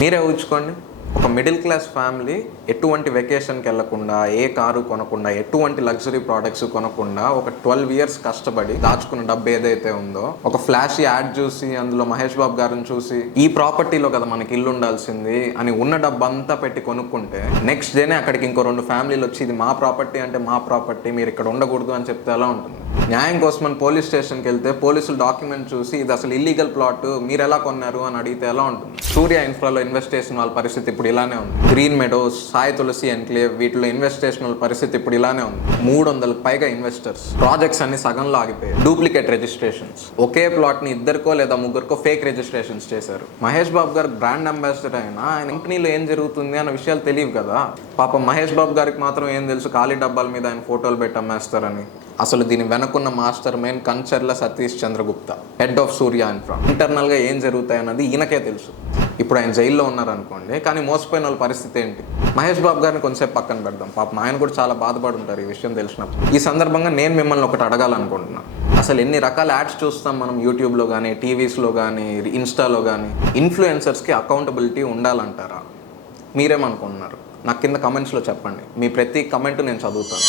మీరే ఊహించుకోండి, ఒక మిడిల్ క్లాస్ ఫ్యామిలీ ఎటువంటి వెకేషన్కి వెళ్లకుండా, ఏ కారు కొనకుండా, ఎటువంటి లగ్జరీ ప్రోడక్ట్స్ కొనకుండా ఒక 12 years కష్టపడి దాచుకున్న డబ్బు ఏదైతే ఉందో, ఒక ఫ్లాషీ యాడ్ చూసి అందులో మహేష్ బాబు గారిని చూసి ఈ ప్రాపర్టీలో కదా మనకి ఇల్లు ఉండాల్సింది అని ఉన్న డబ్బు అంతా పెట్టి కొనుక్కుంటే నెక్స్ట్ డేనే అక్కడికి ఇంకో 2 ఫ్యామిలీలు వచ్చి ఇది మా ప్రాపర్టీ అంటే మా ప్రాపర్టీ, మీరు ఇక్కడ ఉండకూడదు అని చెప్తే ఎలా ఉంటుంది? న్యాయం కోసమని పోలీస్ స్టేషన్కి వెళ్తే పోలీసులు డాక్యుమెంట్ చూసి ఇది అసలు ఇల్లీగల్ ప్లాట్, మీరు ఎలా కొన్నారు అని అడిగితే ఎలా ఉంటుంది? సూర్య ఇన్ఫ్రాలో ఇన్వెస్ట్ చేసిన వాళ్ళ పరిస్థితి ఇప్పుడు ఇలానే ఉంది. గ్రీన్ మెడోస్, సాయి తులసి ఎన్క్లేవ్ వీటిలో ఇన్వెస్ట్ చేసిన వాళ్ళ పరిస్థితి ఇప్పుడు ఇలానే ఉంది. 300 పైగా ఇన్వెస్టర్స్, ప్రాజెక్ట్స్ అన్ని సగంలో ఆగిపోయాయి. డూప్లికేట్ రిజిస్ట్రేషన్స్, ఒకే ప్లాట్ ని 2 లేదా 3 ఫేక్ రిజిస్ట్రేషన్స్ చేశారు. మహేష్ బాబు గారు బ్రాండ్ అంబాసిడర్ అయినా ఆయన కంపెనీలో ఏం జరుగుతుంది అన్న విషయాలు తెలియవు కదా. పాపం మహేష్ బాబు గారికి మాత్రం ఏం తెలుసు, ఖాళీ డబ్బాల మీద ఆయన ఫోటోలు పెట్టి అమ్మేస్తారని. అసలు దీని వెనకున్న mastermind Kancharla Satish Chandragupta, head of Surya infra. ఇంటర్నల్గా ఏం జరుగుతాయి అన్నది ఈయనకే తెలుసు. ఇప్పుడు ఆయన జైల్లో ఉన్నారనుకోండి, కానీ మోసపోయిన వాళ్ళ పరిస్థితి ఏంటి? మహేష్ బాబు గారిని కొంచెంసేపు పక్కన పెడదాం, పాపం ఆయన కూడా చాలా బాధపడి ఉంటారు ఈ విషయం తెలిసినప్పుడు. ఈ సందర్భంగా నేను మిమ్మల్ని ఒకటి అడగాలనుకుంటున్నాను. అసలు ఎన్ని రకాల యాడ్స్ చూస్తాం మనం యూట్యూబ్లో కానీ, టీవీస్లో కానీ, ఇన్స్టాలో కానీ. ఇన్ఫ్లుయెన్సర్స్కి అకౌంటబిలిటీ ఉండాలంటారా? మీరేమనుకుంటున్నారు? నాకు కింద కమెంట్స్లో చెప్పండి. మీ ప్రతి కమెంట్ నేను చదువుతాను.